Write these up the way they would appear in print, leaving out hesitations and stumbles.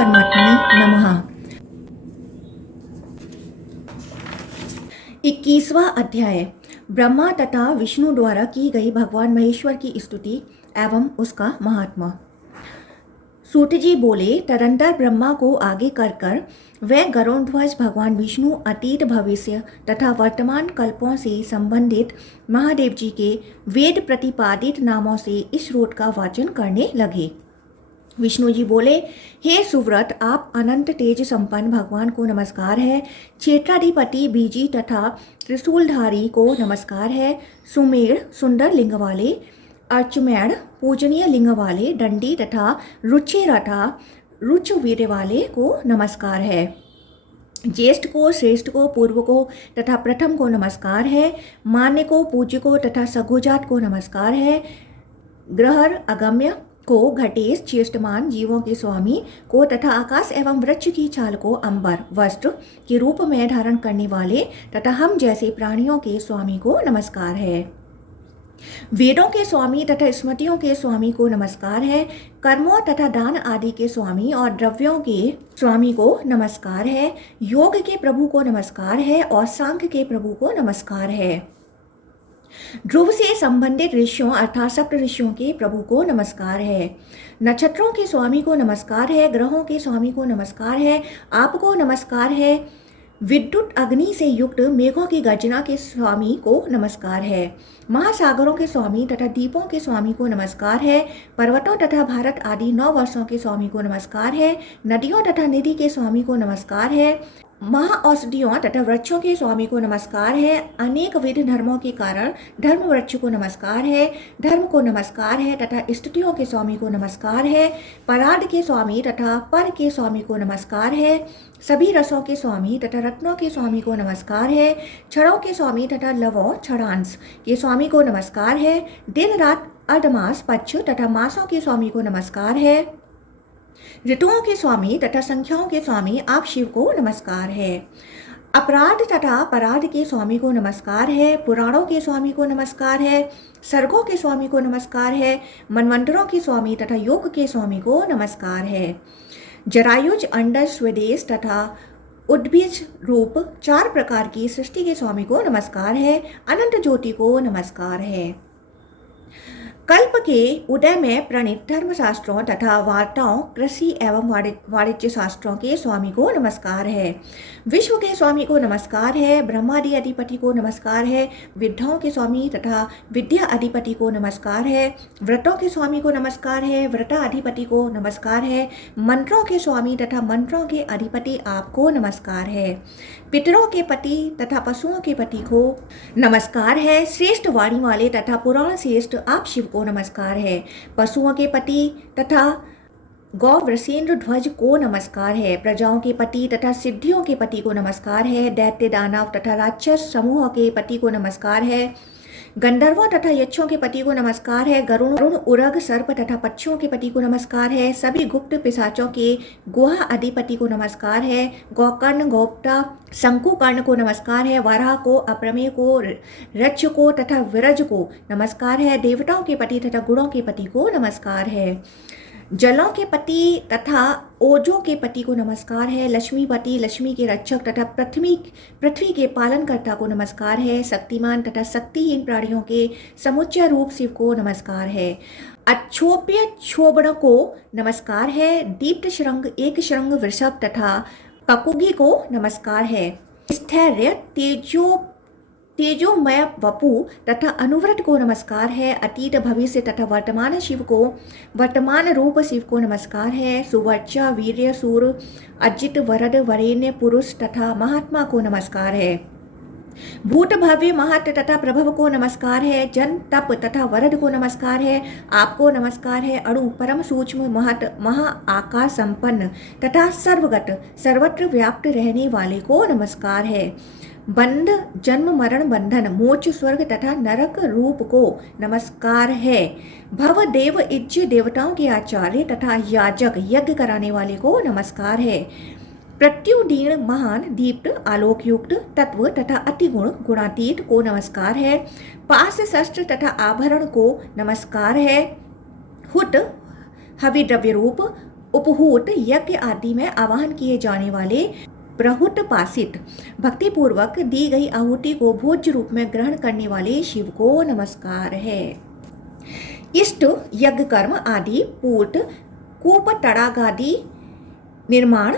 परमात्मने नमः। 21वां अध्याय ब्रह्मा तथा विष्णु द्वारा की गई भगवान महेश्वर की स्तुति एवं उसका महात्मा। सूत जी बोले, तदंतर ब्रह्मा को आगे कर वह गरुड़ध्वज भगवान विष्णु अतीत भविष्य तथा वर्तमान कल्पों से संबंधित महादेव जी के वेद प्रतिपादित नामों से इस श्लोक का वाचन करने लगे। विष्णु जी बोले, हे सुव्रत, आप अनंत तेज संपन्न भगवान को नमस्कार है। क्षेत्राधिपति बीजी तथा त्रिशूलधारी को नमस्कार है। सुमेड़ सुंदर लिंग वाले, अर्चमेण पूजनीय लिंग वाले, दंडी तथा रुच वीर वाले को नमस्कार है। ज्येष्ठ को, श्रेष्ठ को, पूर्व को तथा प्रथम को नमस्कार है। मान्य को, पूज्य को तथा सघोजात को नमस्कार है। ग्रहर अगम्य को, घटेश चेष्टमान जीवों के स्वामी को तथा आकाश एवं वृक्ष की छाल को अंबर वस्त्र के रूप में धारण करने वाले तथा हम जैसे प्राणियों के स्वामी को नमस्कार है। वेदों के स्वामी तथा स्मृतियों के स्वामी को नमस्कार है। कर्मों तथा दान आदि के स्वामी और द्रव्यों के स्वामी को नमस्कार है। योग के प्रभु को नमस्कार है और सांख्य के प्रभु को नमस्कार है। ध्रुव से संबंधित ऋषियों अर्थात सप्त ऋषियों के प्रभु को नमस्कार है। नक्षत्रों के स्वामी को नमस्कार है। ग्रहों के स्वामी को नमस्कार है। आपको नमस्कार है। विद्युत अग्नि से युक्त मेघों की गर्जना के स्वामी को नमस्कार है। महासागरों के स्वामी तथा द्वीपों के स्वामी को नमस्कार है। पर्वतों तथा भारत आदि 9 वर्षों के स्वामी को नमस्कार है। नदियों तथा निधि के स्वामी को नमस्कार है। महाऔषधियों तथा वृक्षों के स्वामी को नमस्कार है। अनेक विध धर्मों के कारण धर्म वृक्ष को नमस्कार है। धर्म को नमस्कार है तथा स्तुतियों के स्वामी को नमस्कार है। परार्ध के स्वामी तथा पर के स्वामी को नमस्कार है। सभी रसों के स्वामी तथा रत्नों के स्वामी को नमस्कार है। क्षणों के स्वामी तथा लवों क्षणांश के स्वामी को नमस्कार है। दिन रात अर्धमास पक्ष तथा मासों के स्वामी को नमस्कार है। ऋतुओं के स्वामी तथा संख्याओं के स्वामी आप शिव को नमस्कार है। अपराध तथा पराध के स्वामी को नमस्कार है। पुराणों के स्वामी को नमस्कार है। सर्गों के स्वामी को नमस्कार है। मनवंतरों के स्वामी तथा योग के स्वामी को नमस्कार है। जरायुज अंडज स्वदेश तथा उद्भिज रूप 4 प्रकार की सृष्टि के स्वामी को नमस्कार है। अनंत ज्योति को नमस्कार है। कल्प के उदय में प्रणीत धर्मशास्त्रों तथा वार्ताओं कृषि एवं वाणिज्य शास्त्रों के स्वामी को नमस्कार है। विश्व के स्वामी को नमस्कार है। ब्रह्मादि अधिपति को नमस्कार है। विद्याओं के स्वामी तथा विद्या अधिपति को नमस्कार है। व्रतों के स्वामी को नमस्कार है। व्रता अधिपति को नमस्कार है। मंत्रों के स्वामी तथा मंत्रों के अधिपति आपको नमस्कार है। पितरों के पति तथा पशुओं के पति को नमस्कार है। श्रेष्ठ वाणी वाले तथा पुराण श्रेष्ठ आप शिव को नमस्कार है। पशुओं के पति तथा गौ वृषेंद्र ध्वज को नमस्कार है। प्रजाओं के पति तथा सिद्धियों के पति को नमस्कार है। दैत्य दानव तथा राक्षस समूह के पति को नमस्कार है। गंधर्वों तथा यक्षों के पति को नमस्कार है। गरुण उरग सर्प तथा पक्षियों के पति को नमस्कार है। सभी गुप्त पिशाचों के गुहा अधिपति को नमस्कार है। गोकर्ण गोप्ता शंकुकर्ण को नमस्कार है। वराह को, अप्रमेय को, रक्ष को तथा विरज को नमस्कार है। देवताओं के पति तथा गुणों के पति को नमस्कार है। जलों के पति तथा ओजों के पति को नमस्कार है। लक्ष्मीपति लक्ष्मी के रक्षक तथा पृथ्वी के पालनकर्ता को नमस्कार है। शक्तिमान तथा शक्तिहीन प्राणियों के समुच्चय रूप शिव को नमस्कार है। अक्षोभ्य क्षोभण को नमस्कार है। दीप्त श्रृंग एक श्रृंग वृषभ तथा ककुगी को नमस्कार है। स्थैर्य तेजोमय वपु तथा अनुव्रत को नमस्कार है। अतीत भविष्य तथा वर्तमान शिव को वर्तमान रूप शिव को नमस्कार है। सुवर्चा वीर्य सूर अजित वरद वरेण्य पुरुष तथा महात्मा को नमस्कार है। भूत भव्य महत तथा प्रभव को नमस्कार है। जन तप तथा वरद को नमस्कार है। आपको नमस्कार है। अणु परम सूक्ष्म महत महा आकार संपन्न तथा सर्वगत सर्वत्र व्याप्त रहने वाले को नमस्कार है। बंध जन्म मरण बंधन मोक्ष स्वर्ग तथा नरक रूप को नमस्कार है। भव देव इज्ज देवताओं के आचार्य तथा याजक यज्ञ कराने वाले को नमस्कार है। प्रत्युदीन महान दीप्त आलोकयुक्त तत्व तथा अतिगुण गुणातीत को नमस्कार है। पास शस्त्र तथा आभरण को नमस्कार है। हुत हवि द्रव्य रूप उपहूत यज्ञ आदि में आवाहन किए जाने वाले प्रहुत पासित भक्तिपूर्वक दी गई आहुति को भोज्य रूप में ग्रहण करने वाले शिव को नमस्कार है। इष्ट यज्ञ कर्म आदि पूर्त कूप तड़ागादि निर्माण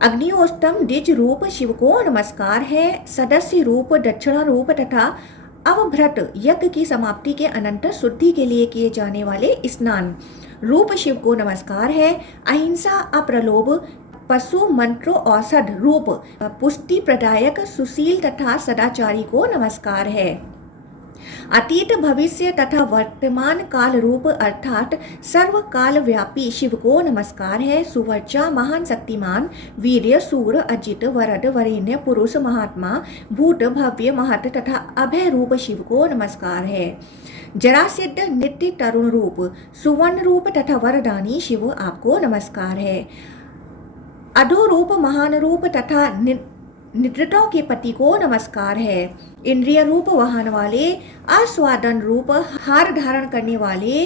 अग्निहोत्रम द्विज रूप शिव को नमस्कार है। सदस्य रूप दक्षिणा रूप तथा अवभ्रत यज्ञ की समाप्ति के अनंतर शुद्धि के लिए किए जाने वाले स्नान रूप शिव को नमस्कार है। अहिंसा अप्रलोभ पशु मंत्रो औषध रूप पुष्टि प्रदायक सुशील तथा सदाचारी को नमस्कार है। अतीत भविष्य तथा वर्तमान काल रूप अर्थात सर्व काल व्यापी शिव को नमस्कार है। सुवर्चा महान शक्तिमान वीर्य सूर अजित वरद वरेण्य पुरुष महात्मा भूत भव्य महत तथा अभय रूप शिव को नमस्कार है। जरासिद्ध नित्य तरुण रूप सुवर्ण रूप तथा वरदानी शिव आपको नमस्कार है। अधो रूप महान रूप तथा निद्रताओं के पति को नमस्कार है। इंद्रिय रूप वाहन वाले आस्वादन रूप हार धारण करने वाले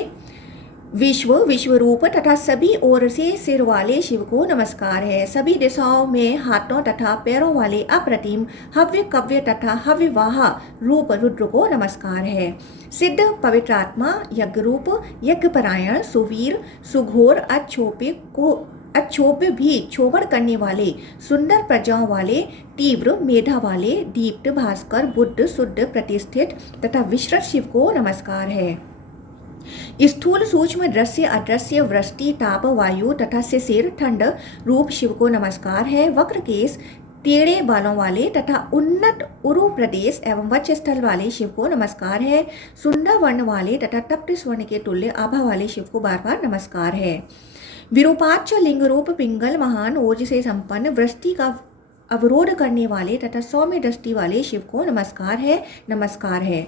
विश्व रूप तथा सभी ओर से सिर वाले शिव को नमस्कार है। सभी दिशाओं में हाथों तथा पैरों वाले अप्रतिम हव्य कव्य तथा हव्यवाह रूप रुद्र को नमस्कार है। सिद्ध पवित्र आत्मा यज्ञ रूप यज्ञपरायण सुवीर सुघोर अच्छोभ्य भी क्षोभण करने वाले सुंदर प्रजाओं वाले तीव्र मेधा वाले दीप्त भास्कर बुद्ध शुद्ध प्रतिष्ठित तथा विश्रत शिव को नमस्कार है। स्थूल सूक्ष्म दृश्य अदृश्य वृष्टि ताप वायु तथा शिशिर ठंड रूप शिव को नमस्कार है। वक्र केश टेढ़े बालों वाले तथा उन्नत उरु प्रदेश एवं वक्षस्थल वाले शिव को नमस्कार है। सुंदर वर्ण वाले तथा तप्त स्वर्ण के तुल्य आभा वाले शिव को बार बार नमस्कार है। विरूपाक्ष लिंग रूप पिंगल महान ओज से संपन्न वृष्टि का अवरोध करने वाले तथा सौम्य दृष्टि वाले शिव को नमस्कार है।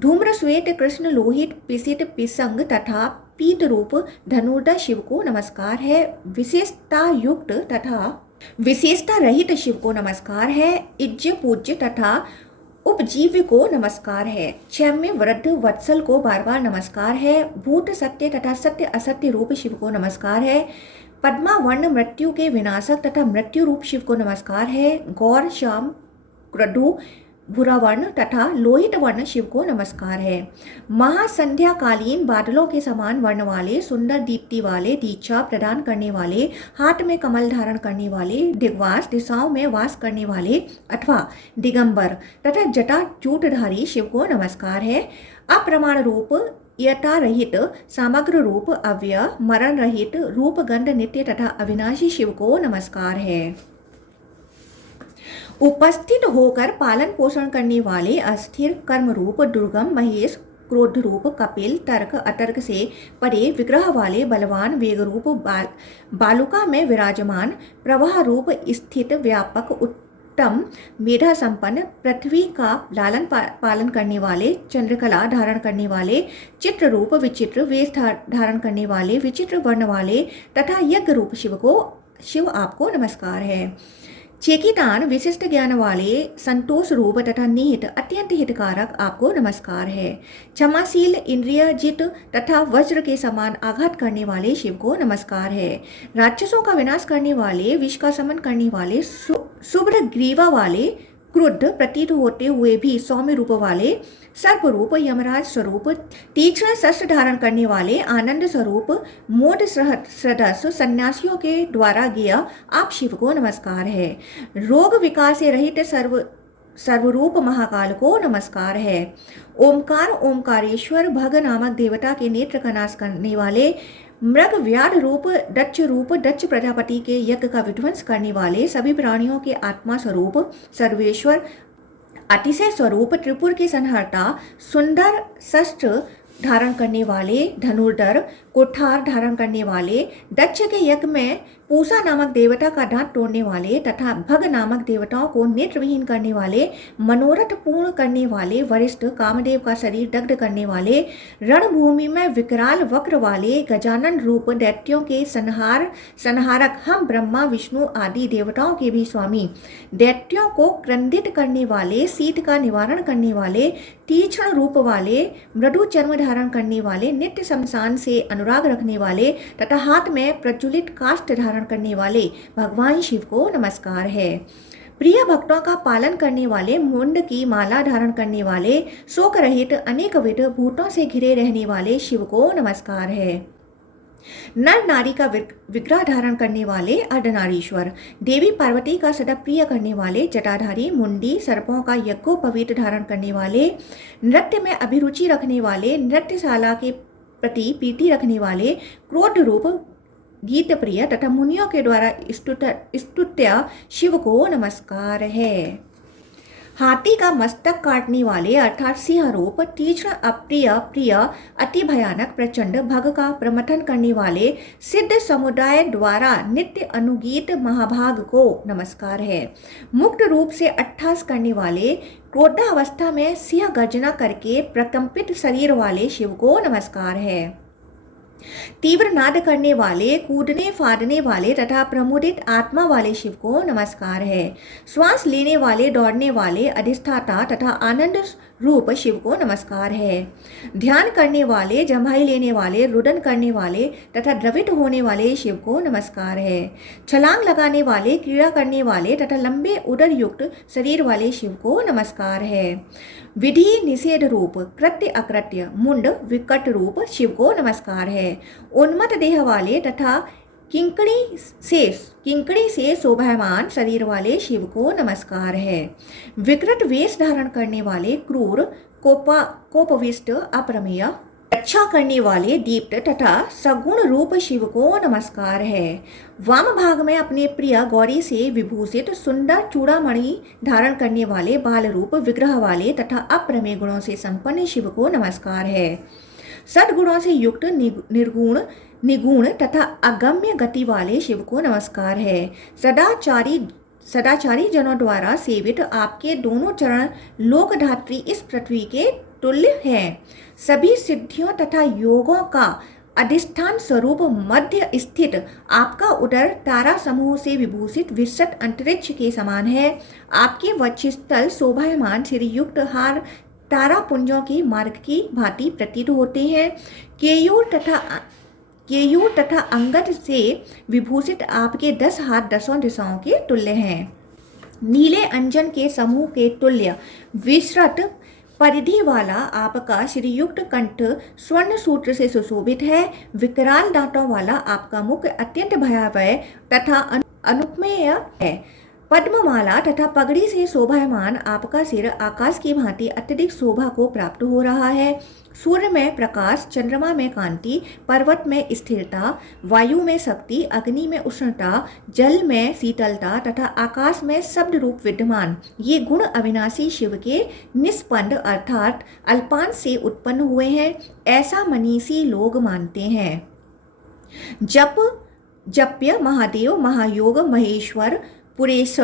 धूम्र श्वेत कृष्ण लोहित पिसित पिसंग तथा पीत रूप धनुर्धर शिव को नमस्कार है। विशेषता युक्त तथा विशेषता रहित शिव को नमस्कार है। इज्ज पूज्य तथा उपजीव्य को नमस्कार है। क्षम्य वृद्ध वत्सल को बार बार नमस्कार है। भूत सत्य तथा सत्य असत्य रूप शिव को नमस्कार है। पद्मा वर्ण मृत्यु के विनाशक तथा मृत्यु रूप शिव को नमस्कार है। गौर श्याम क्रदु भूरा वर्ण तथा लोहित वर्ण शिव को नमस्कार है। महासंध्या कालीन बादलों के समान वर्ण वाले सुंदर दीप्ति वाले दीक्षा प्रदान करने वाले हाथ में कमल धारण करने वाले दिग्वास दिशाओं में वास करने वाले अथवा दिगंबर तथा जटा जूटधारी शिव को नमस्कार है। अप्रमाण रूप यथा रहित समग्र रूप अव्यय मरण रहित रूप गंध नित्य तथा अविनाशी शिव को नमस्कार है। उपस्थित होकर पालन पोषण करने वाले अस्थिर कर्म रूप दुर्गम महेश क्रोध रूप कपिल तर्क अतर्क से परे विग्रह वाले बलवान वेग रूप बालुका में विराजमान प्रवाह रूप स्थित व्यापक उत्तम मेधा संपन्न पृथ्वी का लालन पालन करने वाले चंद्रकला धारण करने वाले चित्र रूप विचित्र वेश धारण करने वाले विचित्र वर्ण वाले तथा यज्ञ रूप शिव आपको नमस्कार है। चेकितान विशिष्ट ज्ञान वाले संतोष रूप तथा निहित अत्यंत हितकारक आपको नमस्कार है। क्षमाशील इंद्रिय जित तथा वज्र के समान आघात करने वाले शिव को नमस्कार है। राक्षसों का विनाश करने वाले विष का समन करने वाले शुभ्र ग्रीवा वाले क्रुद्ध प्रतीत होते हुए भी सौम्य रूप वाले सर्प रूप यमराज स्वरूप तीक्ष्ण शस्त्र धारण करने वाले आनंद स्वरूप मोद सदस्य सन्यासियों के द्वारा किया आप शिव को नमस्कार है। रोग विकार से रहित सर्वरूप महाकाल को नमस्कार है। ओमकार ओमकारेश्वर भग नामक देवता के नेत्र का नाश करने वाले मृग व्याध रूप दक्ष प्रजापति के यज्ञ का विध्वंस करने वाले सभी प्राणियों के आत्मा स्वरूप सर्वेश्वर अतिशय स्वरूप त्रिपुर के संहर्ता सुंदर शस्त्र धारण करने वाले धनुर्धर कोठार धारण करने वाले दक्ष के यज्ञ में पूषा नामक देवता का दांत तोड़ने वाले तथा भग नामक देवताओं को नेत्रविहीन करने वाले मनोरथ पूर्ण करने वाले वरिष्ठ कामदेव का शरीर दग्ध करने वाले रणभूमि में विकराल वक्र वाले गजानन रूप दैत्यों के संहारक हम ब्रह्मा विष्णु आदि देवताओं के भी स्वामी दैत्यों को क्रंदित करने वाले शीत का निवारण करने वाले तीक्ष्ण रूप वाले मृदु चर्म धारण करने वाले नित्य शमशान से अनुराग रखने वाले तथा हाथ में प्रज्वलित काष्ठ धारण करने वाले भगवान शिव को नमस्कार है। प्रिय भक्तों का पालन करने वाले, मुंड की माला धारण करने वाले, शोक रहित अनेकविध भूतों से घिरे रहने वाले शिव को नमस्कार है। नर नारी का विग्रह धारण करने वाले अर्धनारीश्वर, देवी पार्वती का सदा प्रिय करने वाले जटाधारी, मुंडी सर्पों का यज्ञोपवीत धारण करने वाले, नृत्य में अभिरुचि रखने वाले, नृत्यशाला के प्रति प्रीति रखने वाले, क्रोध रूप गीत प्रिय तथा मुनियों के द्वारा स्तुत्य शिव को नमस्कार है। हाथी का मस्तक काटने वाले अर्थात सिंह रूप, तीक्ष्ण अप्रिय प्रिय अति भयानक प्रचंड भग का प्रमथन करने वाले सिद्ध समुदाय द्वारा नित्य अनुगीत महाभाग को नमस्कार है। मुक्त रूप से अट्ठास करने वाले, क्रोधावस्था में सिंह गर्जना करके प्रकंपित शरीर वाले शिव को नमस्कार है। तीव्र नाद करने वाले, कूदने फादने वाले तथा प्रमुदित आत्मा वाले शिव को नमस्कार है। श्वास लेने वाले, दौड़ने वाले, अधिष्ठाता तथा आनंद रूप शिव को नमस्कार है। ध्यान करने वाले, जम्हाई लेने वाले, रुदन करने वाले तथा द्रवित होने वाले शिव को नमस्कार है। छलांग लगाने वाले, क्रीड़ा करने वाले तथा लंबे उदर युक्त शरीर वाले शिव को नमस्कार है। विधि निषेध रूप, कृत्य अकृत्य, मुंड विकट रूप शिव को नमस्कार है। उन्मत्त देह वाले तथा किंकड़ी से शोभायमान शरीर वाले शिव को नमस्कार है। विकृत वेश धारण करने वाले, क्रूर, कोपविष्ट, अप्रमेय, रक्षा करने वाले, दीप्त तथा सगुण रूप शिव को नमस्कार है। वाम भाग में अपने प्रिय गौरी से विभूषित सुंदर चूड़ामणि धारण करने वाले, बाल रूप विग्रह वाले तथा अप्रमेय गुणों से संपन्न शिव को नमस्कार है। सद्गुणों से युक्त निर्गुण, निगुण तथा अगम्य गति वाले शिव को नमस्कार है। सदाचारी जनों द्वारा सेवित आपके दोनों चरण लोकधात्री इस पृथ्वी के तुल्य हैं। सभी सिद्धियों तथा योगों का अधिष्ठान स्वरूप मध्य स्थित आपका उदर तारा समूह से विभूषित विस्तृत अंतरिक्ष के समान है। आपके वक्षस्थल शोभायमान श्रीयुक्त हार तारा पुंजों के मार्ग की भांति प्रतीत होते हैं। केयूर तथा अंगद से विभूषित आपके 10 हाथ 10 दिशाओं के तुल्य हैं। नीले अंजन के समूह के तुल्य विस्तृत परिधि वाला आपका श्रीयुक्त कंठ स्वर्ण सूत्र से सुशोभित है। विकराल दांतों वाला आपका मुख अत्यंत भयावह तथा अनुपमेय है। पद्ममाला तथा पगड़ी से शोभायमान आपका सिर आकाश की भांति अत्यधिक शोभा को प्राप्त हो रहा है। सूर्य में प्रकाश, चंद्रमा में कांति, पर्वत में स्थिरता, वायु में शक्ति, अग्नि में उष्णता, जल में शीतलता तथा आकाश में शब्द रूप विद्यमान ये गुण अविनाशी शिव के निष्पन्द अर्थात अल्पांश से उत्पन्न हुए हैं, ऐसा मनीषी लोग मानते हैं। जप्य महादेव, महायोग, महेश्वर, पुरेश,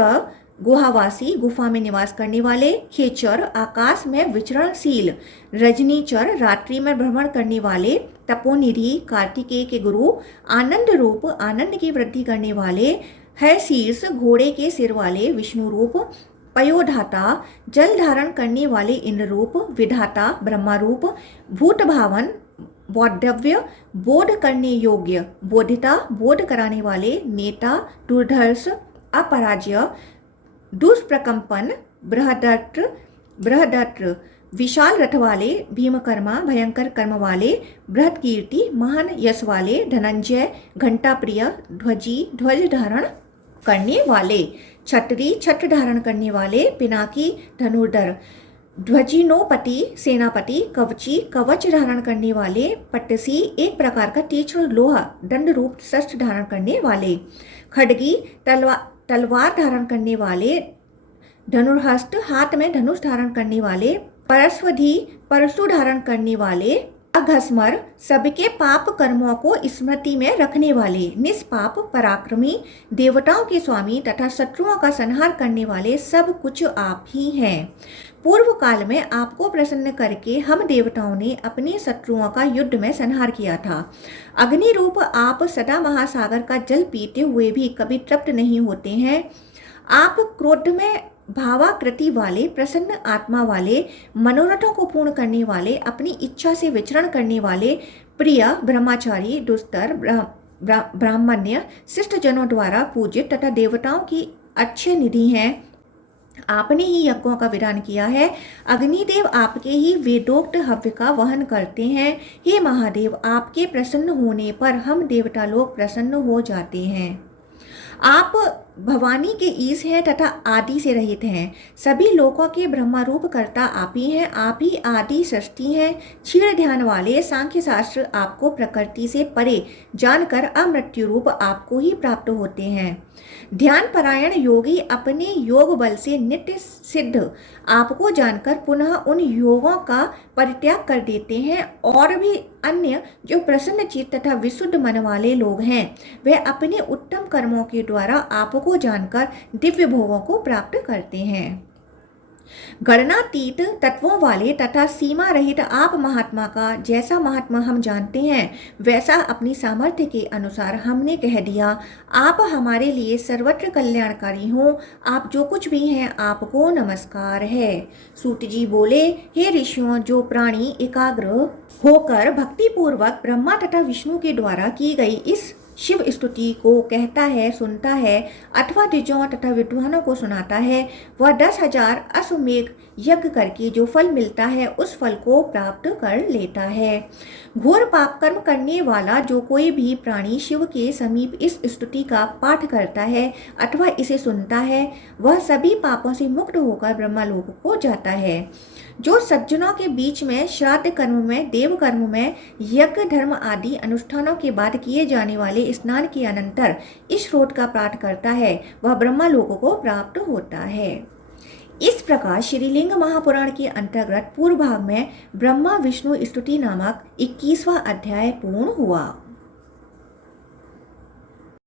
गुहावासी, गुफा में निवास करने वाले, खेचर, आकाश में विचरणशील, रजनीचर, रात्रि में भ्रमण करने वाले, तपोनिधि, कार्तिकेय के गुरु, आनंद रूप, आनंद की वृद्धि करने वाले, है शीर्ष, घोड़े के सिर वाले, विष्णु रूप, पयोधाता, जल धारण करने वाले इंद्र रूप, विधाता, ब्रह्मा रूप, भूत भावन, बोधव्य, बोध करने योग्य, बोधिता, बोध कराने वाले, नेता, दुर्धर्ष, अपराज्य, दुष्प्रकंपन, बृहदत्र, विशाल रथ वाले, भीमकर्मा, भयंकर कर्म वाले, बृहद कीर्ति, महान यश वाले, धनंजय, घंटा प्रिय, ध्वज धारण करने वाले, छत्री, छत्र धारण करने वाले, पिनाकी, धनुर्धर, ध्वजिनोपति, सेनापति, कवची, कवच धारण करने वाले, पट्टसी, एक प्रकार का तीक्ष्ण लोहा दंड रूप शस्त्र धारण करने वाले, खड्गी, तलवार धारण करने वाले, धनुर्हस्त, हाथ में धनुष धारण करने वाले, परस्वधी, परशु धारण करने वाले, अघस्मर, सबके पाप कर्मों को स्मृति में रखने वाले, निष्पाप, पराक्रमी, देवताओं के स्वामी तथा शत्रुओं का संहार करने वाले सब कुछ आप ही हैं। पूर्व काल में आपको प्रसन्न करके हम देवताओं ने अपने शत्रुओं का युद्ध में संहार किया था। अग्नि रूप आप सदा महासागर का जल पीते हुए भी कभी तृप्त नहीं होते हैं। आप क्रोध में भावाकृति वाले, प्रसन्न आत्मा वाले, मनोरथों को पूर्ण करने वाले, अपनी इच्छा से विचरण करने वाले, प्रिय ब्रह्मचारी दुस्तर ब्राह्मण्य शिष्ट जनों द्वारा पूजित तथा देवताओं की अच्छे निधि हैं। आपने ही यज्ञों का विधान किया है। अग्निदेव आपके ही वेदोक्त हव्य का वहन करते हैं। हे महादेव, आपके प्रसन्न होने पर हम देवता लोग प्रसन्न हो जाते हैं। आप भवानी के ईश हैं तथा आदि से रहित हैं। सभी लोकों के ब्रह्मा रूप कर्ता आप ही हैं। आप ही आदि सृष्टि हैं। क्षीण ध्यान वाले सांख्य शास्त्र आपको प्रकृति से परे जानकर अमृत्यु रूप आपको ही प्राप्त होते हैं। ध्यान परायण योगी अपने योग बल से नित्य सिद्ध आपको जानकर पुनः उन योगों का परित्याग कर देते हैं। और भी अन्य जो प्रसन्न चित्त तथा विशुद्ध मन वाले लोग हैं, वे अपने उत्तम कर्मों के द्वारा आपको जानकर दिव्य भोगों को प्राप्त करते हैं। गणनातीत तत्वों वाले तथा सीमा रहित आप महात्मा का जैसा महात्मा हम जानते हैं, वैसा अपनी सामर्थ्य के अनुसार हमने कह दिया। आप हमारे लिए सर्वत्र कल्याणकारी हो। आप जो कुछ भी हैं, आपको नमस्कार है। सूत जी बोले, हे ऋषियों, जो प्राणी एकाग्र होकर भक्तिपूर्वक ब्रह्मा तथा विष्णु के द्वारा की गई इस शिव स्तुति को कहता है, सुनता है अथवा द्विजों तथा विद्वानों को सुनाता है, वह 10,000 अश्वमेघ यज्ञ करके जो फल मिलता है उस फल को प्राप्त कर लेता है। घोर पाप कर्म करने वाला जो कोई भी प्राणी शिव के समीप इस स्तुति का पाठ करता है अथवा इसे सुनता है, वह सभी पापों से मुक्त होकर ब्रह्मलोक को जाता है। जो सज्जनों के बीच में श्राद्ध कर्म में, देव कर्म में, यज्ञ धर्म आदि अनुष्ठानों के बाद किए जाने वाले स्नान के अनंतर इस श्लोक का पाठ करता है, वह ब्रह्मलोक को प्राप्त होता है। इस प्रकार श्रीलिंग महापुराण के अंतर्गत पूर्व भाग में ब्रह्मा विष्णु स्तुति नामक 21वां अध्याय पूर्ण हुआ।